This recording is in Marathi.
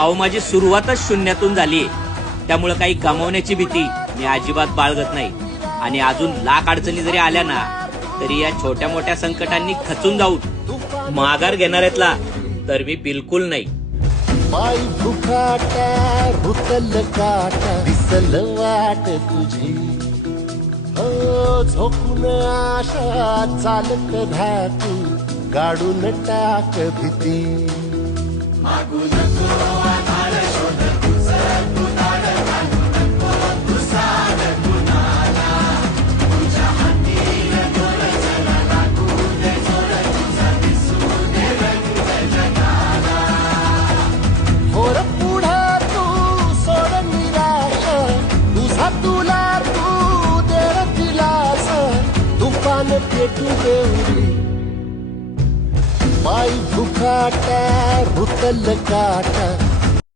अहो माझी सुरुवातच शून्यातून झाली, त्यामुळे काही गमावण्याची भीती मी अजिबात बाळगत नाही. आणि अजून लाख अडचणी जरी आल्या ना तरी या छोट्या मोठ्या संकटांनी खचून जाऊन माघार घेणाऱ्यातला तर मी बिलकुल नाही. पाय भुकाटा रुतल काटा दिसल वाट तुझी, हो झोपून आशा चालत धातू गाडून टाक भीती. मागू नको आधार शोध तुझं तू दाड घालू नको तुझा गुणाला, तुझ्या हातीन दोर जरा लागू दे जोर तुझा दिसू दे रंग जगाला. होर पुढं तू सोड निराश, तुझा तुला तू दे दिलास, तुफान पेटू देऊरी. पाय भुकाटा रुतल काटा